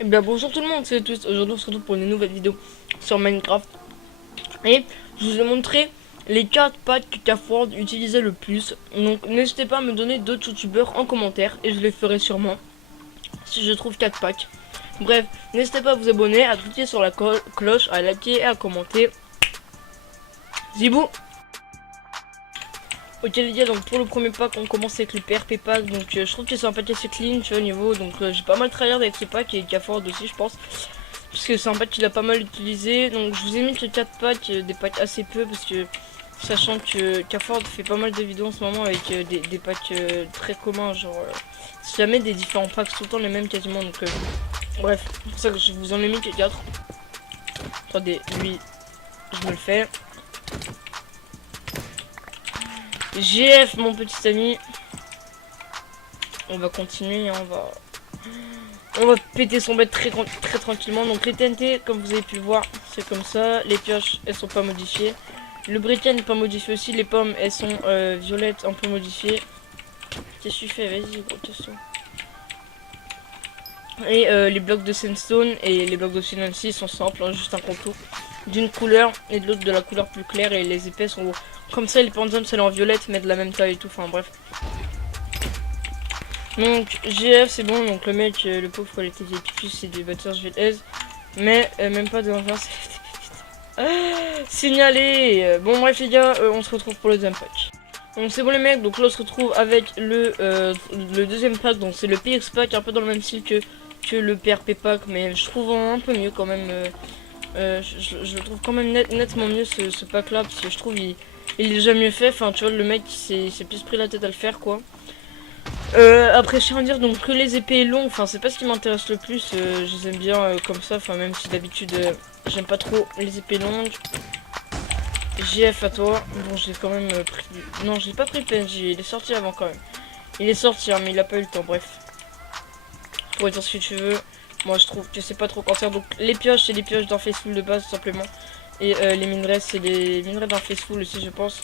Eh bien bonjour tout le monde, c'est tous. Aujourd'hui on se retrouve pour une nouvelle vidéo sur Minecraft. Et je vous ai montré les 4 packs que Caford utilisait le plus. Donc n'hésitez pas à me donner d'autres youtubeurs en commentaire et je les ferai sûrement si je trouve 4 packs. Bref, n'hésitez pas à vous abonner, à cliquer sur la cloche, à liker et à commenter. Zibou. Ok les gars, donc pour le premier pack on commence avec le PRP pack. Donc je trouve que c'est un pack assez clean, tu vois, au niveau. Donc j'ai pas mal tryhard avec ce pack et Caford aussi je pense. Parce que c'est un pack qu'il a pas mal utilisé. Donc je vous ai mis que 4 packs, des packs assez peu. Parce que sachant que Caford fait pas mal de vidéos en ce moment avec des packs très communs. Genre si jamais des différents packs tout le temps les mêmes quasiment. Donc bref, c'est pour ça que je vous en ai mis que 4. Attendez, lui je me le fais. GF mon petit ami. On va continuer, on va péter son bête très tranquillement. Donc les TNT, comme vous avez pu le voir, c'est comme ça. Les pioches, elles sont pas modifiées. Le briquet n'est pas modifié aussi. Les pommes, elles sont violettes, un peu modifiées. Qu'est-ce que tu fais? Vas-y, gros, attention. Et les blocs de sandstone et les blocs d'obsidian aussi sont simples, hein, juste un contour d'une couleur et de l'autre de la couleur plus claire. Et les épais sont comme ça. Les panzums, c'est en violette, mais de la même taille et tout. Enfin bref. Donc GF c'est bon, donc le mec, le pauvre il était des pipus, c'est des batteurs je vais aise. Mais même pas de l'inverse. Signalé. Bon bref les gars, on se retrouve pour le deuxième pack. Donc c'est bon les mecs, donc là on se retrouve avec le deuxième pack, donc c'est le PX pack, un peu dans le même style que le PRP pack, mais je trouve un peu mieux quand même. Je trouve quand même nettement mieux ce pack là, parce que je trouve il est déjà mieux fait, enfin tu vois le mec s'est plus pris la tête à le faire quoi. Après je tiens à dire donc que les épées longues, enfin c'est pas ce qui m'intéresse le plus, je les aime bien comme ça, enfin même si d'habitude j'aime pas trop les épées longues. GF à toi, bon j'ai quand même pris, non j'ai pas pris PNJ, il est sorti avant quand même. Il est sorti hein, mais il a pas eu le temps, bref. Pour dire ce que tu veux, moi je trouve que c'est pas trop cancer, donc les pioches c'est les pioches d'un Faceful de base tout simplement. Et les minerais c'est les minerais d'un Faceful aussi je pense.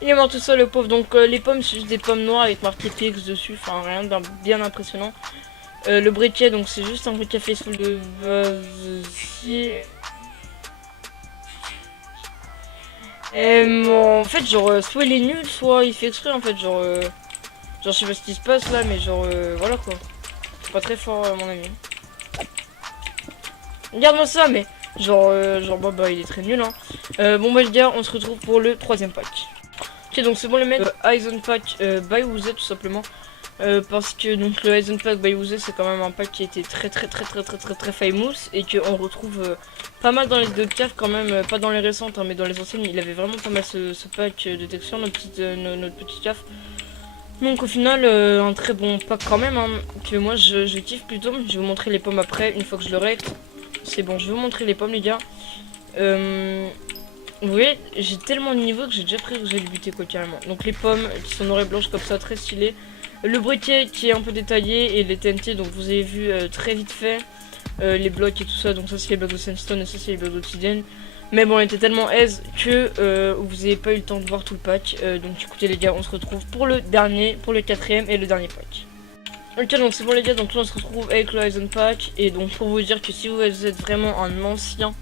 Il est mort tout seul le pauvre. Donc les pommes c'est juste des pommes noires avec marqué PX dessus. Enfin rien de bien impressionnant. Le briquet donc c'est juste un briquet Faceful de vas-y. En fait genre soit il est nul soit il fait exprès en fait genre genre je sais pas ce qui se passe là mais genre voilà quoi. C'est pas très fort mon ami. Regarde-moi ça mais genre bah il est très nul hein. Bon bah les gars on se retrouve pour le troisième pack. Ok donc c'est bon les mecs, Aizen Pack by Woozet tout simplement. Parce que donc le Aizen Pack by Woozet c'est quand même un pack qui était très famous et qu'on retrouve pas mal dans les deux caves quand même, pas dans les récentes hein, mais dans les anciennes il avait vraiment pas mal ce pack de texture, notre petite cave. Donc au final un très bon pack quand même hein, que moi je kiffe plutôt. Je vais vous montrer les pommes après une fois que je l'aurai. C'est bon, je vais vous montrer les pommes les gars. Vous voyez, j'ai tellement de niveau que j'ai déjà pris que j'ai buté quoi carrément. Donc les pommes qui sont noires et blanches comme ça, très stylées. Le briquet qui est un peu détaillé et les TNT donc vous avez vu très vite fait. Les blocs et tout ça, donc ça c'est les blocs de sandstone et ça c'est les blocs d'obsidienne. Mais bon on était tellement aise que vous n'avez pas eu le temps de voir tout le pack. Donc écoutez les gars, on se retrouve pour le dernier, pour le quatrième et le dernier pack. Ok donc c'est bon les gars, donc là on se retrouve avec le Aizen Pack. Et donc pour vous dire que si vous êtes vraiment un ancien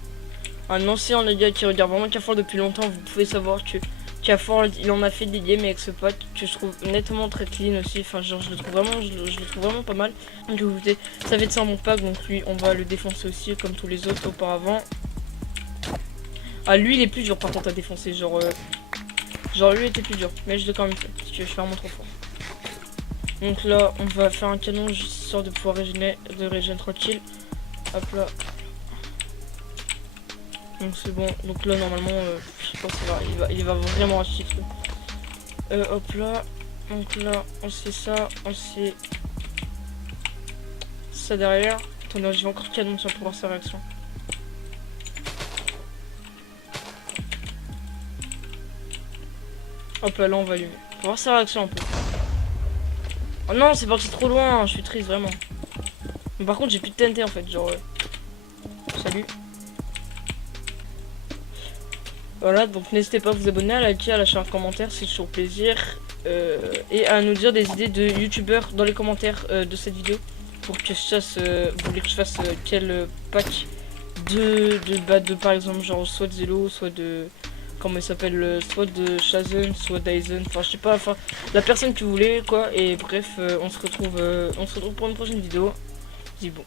les gars qui regarde vraiment Caford depuis longtemps, vous pouvez savoir que Caford il en a fait des games avec ce pack que je trouve nettement très clean aussi, enfin genre je le trouve vraiment pas mal. Donc vous savez, ça va être ça mon pack, donc lui on va le défoncer aussi comme tous les autres auparavant. Ah lui il est plus dur par contre à défoncer, genre lui était plus dur, mais je l'ai quand même fait parce que je suis vraiment trop fort. Donc là on va faire un canon juste histoire de pouvoir régénérer tranquille. Hop là. Donc c'est bon, donc là normalement je pense qu'il va vraiment acheter tout. Hop là, donc là on se fait ça, on se fait ça derrière. Attendez, je vais encore canon pour voir sa réaction. Hop là, on va allumer. Pour voir sa réaction un peu. Oh non, c'est parti trop loin, je suis triste vraiment. Mais par contre j'ai plus de TNT en fait, genre salut. Voilà, donc n'hésitez pas à vous abonner, à liker, à lâcher un commentaire, c'est toujours plaisir. Et à nous dire des idées de youtubeurs dans les commentaires de cette vidéo. Pour que je fasse, vous voulez que je fasse quel pack de par exemple genre soit de Zelo, soit de comment il s'appelle, soit de Shazen, soit Dyson, enfin je sais pas, enfin la personne que vous voulez quoi. Et bref, on se retrouve pour une prochaine vidéo. Dis bon.